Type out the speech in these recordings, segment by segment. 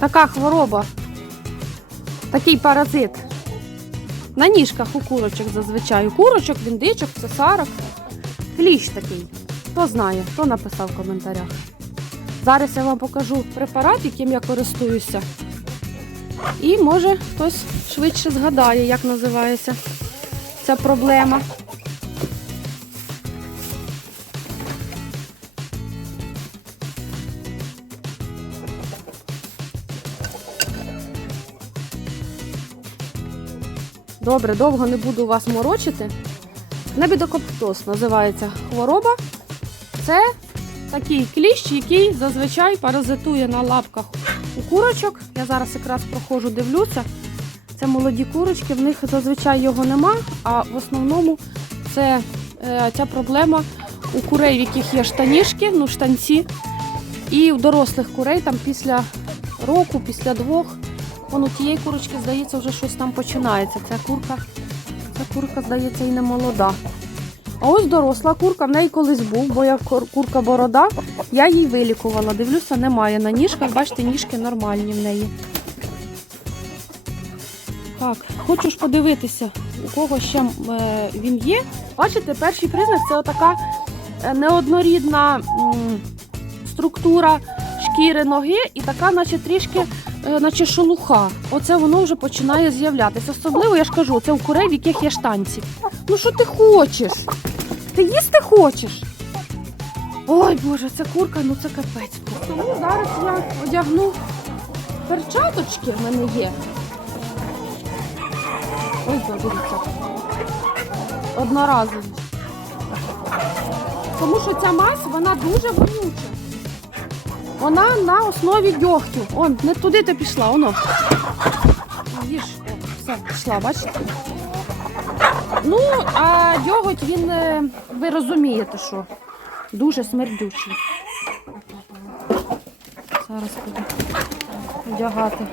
Така хвороба. Такий паразит. На ніжках у курочок зазвичай. У курочок, індичок, цесарок. Кліщ такий. Хто знає, хто написав в коментарях. Зараз я вам покажу препарат, яким я користуюся. І може хтось швидше згадає, як називається ця проблема. Добре, довго не буду вас морочити. Небідокоптоз називається хвороба. Це такий кліщ, який зазвичай паразитує на лапках у курочок. Я зараз якраз проходжу, дивлюся. Це молоді курочки, в них зазвичай його нема, а в основному це е, ця проблема у курей, в яких є штанішки, ну штанці, і у дорослих курей там після року, після двох. Вон у тієї курочки, здається, вже щось там починається. Ця курка, ця курка, здається, і не молода. А ось доросла курка, в неї колись був, бо я кур- курка борода, я її вилікувала. Дивлюся, немає на ніжках. Бачите, ніжки нормальні в неї. Так, хочу подивитися, у кого ще е, він є. Бачите, перший признак це отака е, неоднорідна структура шкіри ноги і така, наче трішки, е, наче шелуха. Оце воно вже починає з'являтися. Особливо, я ж кажу, це у курей, в яких є штанці. Ну що ти хочеш? Ти їсти хочеш? Ой Боже, це курка, ну це капець. Тому зараз я одягну перчаточки в мене є. Ось дивіться. Одноразові. Тому що ця мазь, вона дуже вонюча. Вона на основі дьогтю. Он, не туди ти пішла, воно. Їж, о, все, пішла, бачите? Ну, а дьоготь він, е, ви розумієте, що дуже смердючий. Зараз буду одягати.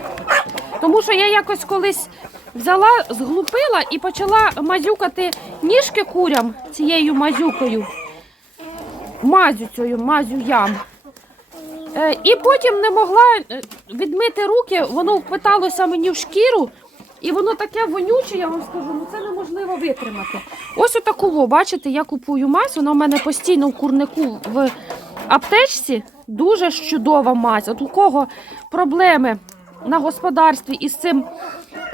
Тому що я якось колись взяла, зглупила і почала мазюкати ніжки курям цією мазюкою. Мазю цією, мазю ям. Е, І потім не могла е, відмити руки, воно впиталося мені в шкіру, і воно таке вонюче, я вам скажу, ну це неможливо витримати. Ось отаку, бачите, я купую мазь, вона в мене постійно в курнику в аптечці. Дуже чудова мазь. От у кого проблеми на господарстві із цим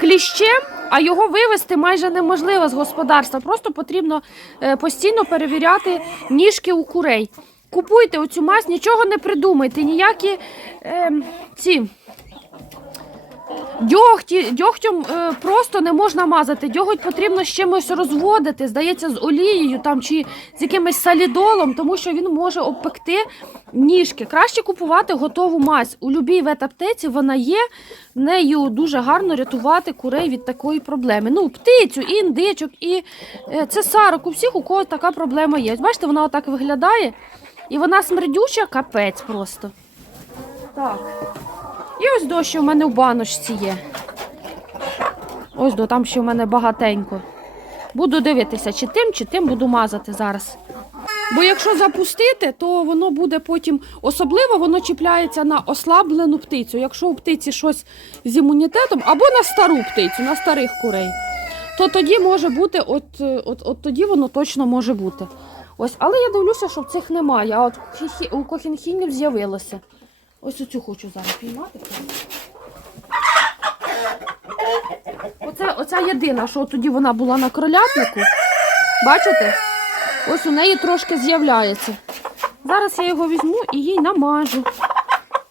кліщем, а його вивезти майже неможливо з господарства. Просто потрібно е, постійно перевіряти ніжки у курей. Купуйте оцю мазь, нічого не придумайте, ніякі е, ці. Дьогті, дьогтем е, просто не можна мазати. Дьоготь потрібно з чимось розводити, здається, з олією там, чи з якимось салідолом, тому що він може обпекти ніжки. Краще купувати готову мазь. У любій ветаптеці вона є, нею дуже гарно рятувати курей від такої проблеми. Ну, птицю, і індичок, і е, цесарок, у всіх, у кого така проблема є. Бачите, вона отак виглядає. І вона смердюча, капець просто. Так. І ось до, що в мене в баночці є. Ось до, там ще в мене багатенько. Буду дивитися, чи тим, чи тим буду мазати зараз. Бо якщо запустити, то воно буде потім, особливо воно чіпляється на ослаблену птицю. Якщо у птиці щось з імунітетом, або на стару птицю, на старих курей, то тоді може бути, от, от, от тоді воно точно може бути. Ось, але я дивлюся, що в цих немає. А от у кохінхінів з'явилося. Ось оцю хочу зараз піймати. Оце, оця єдина, що тоді вона була на кролятнику. Бачите? Ось у неї трошки з'являється. Зараз я його візьму і їй намажу.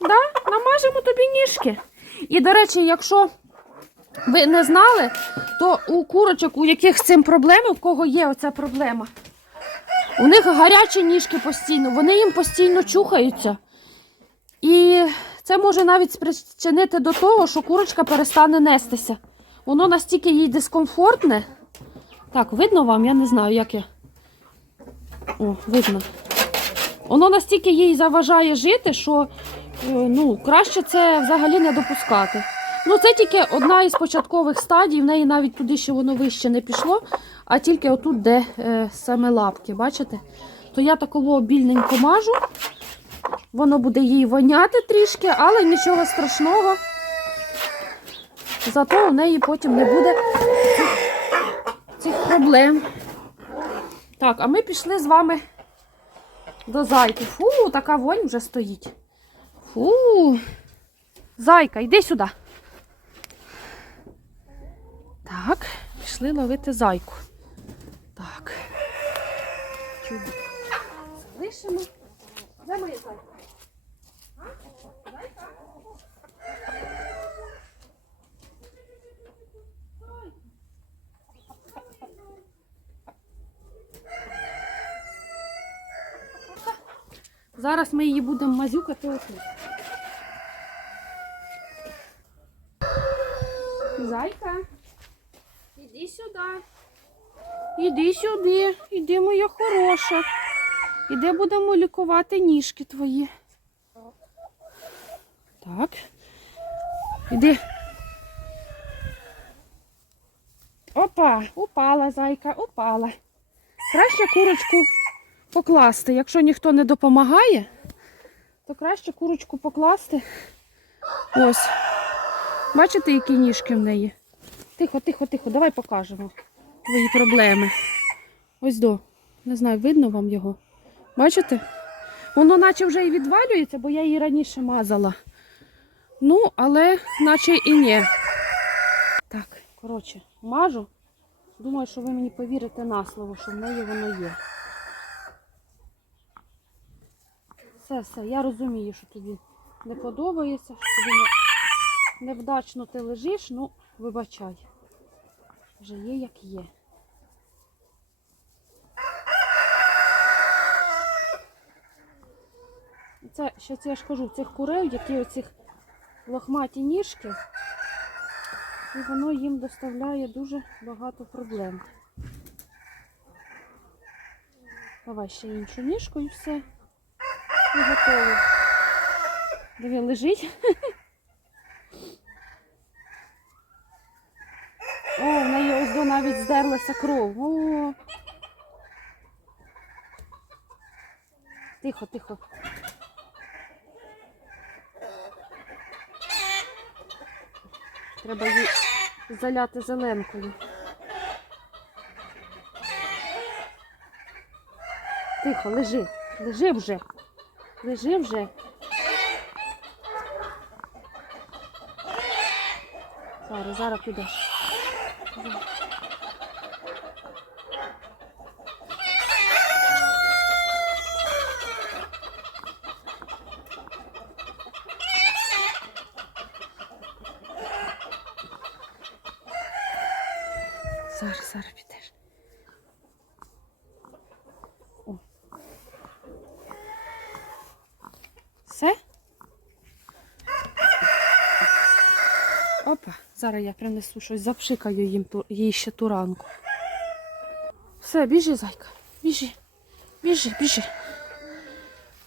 Да? Намажемо тобі ніжки. І, до речі, якщо ви не знали, то у курочок, у яких з цим проблеми, в кого є оця проблема, у них гарячі ніжки постійно, вони їм постійно чухаються. І це може навіть спричинити до того, що курочка перестане нестися. Воно настільки їй дискомфортне. Так, видно вам? Я не знаю, як я. О, видно. Воно настільки їй заважає жити, що е, ну, краще це взагалі не допускати. Ну, це тільки одна із початкових стадій, в неї навіть туди ще воно вище не пішло, а тільки отут, де е, саме лапки, бачите? То я такого більненько мажу. Воно буде їй воняти трішки, але нічого страшного. Зато у неї потім не буде цих, проблем. Так, а ми пішли з вами до зайки. Фу, така вонь вже стоїть. Фу. Зайка, йди сюди. Так, пішли ловити зайку. Так. Залишимо. Де моя зайка? Зайка? Зараз ми її будемо мазюкати отут. Зайка, іди сюди. Іди сюди, іди, моя хороша. Іди будемо лікувати ніжки твої. Так. Іди. Опа, упала зайка, упала. Краще курочку покласти. Якщо ніхто не допомагає, то краще курочку покласти. Ось. Бачите, які ніжки в неї? Тихо, тихо, тихо, давай покажемо твої проблеми. Ось до. Не знаю, видно вам його. Бачите? Воно наче вже і відвалюється, бо я її раніше мазала. Ну, але наче і ні. Так, коротше, мажу. Думаю, що ви мені повірите на слово, що в неї воно є. Все, все, я розумію, що тобі не подобається, що тобі не, невдачно ти лежиш, ну, вибачай. Вже є, як є. Це ще це я ж кажу, цих курей, які оцих лохматі ніжки, і воно їм доставляє дуже багато проблем. Давай ще іншу ніжку і все. І готово. Диви, лежить. О, в неї ось до навіть здерлася кров. О. Тихо, тихо. Треба її заляти зеленкою. Тихо, лежи, лежи вже. Лежи вже. Зараз, зараз підеш. Зараз, зараз підеш. О. Все? Опа, зараз я принесу щось, запшикаю їм їй ще ту ранку. Все, біжи, зайка, біжи, біжи, біжи.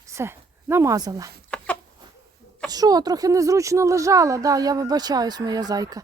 Все, намазала. Що, трохи незручно лежала, да, я вибачаюсь, моя зайка.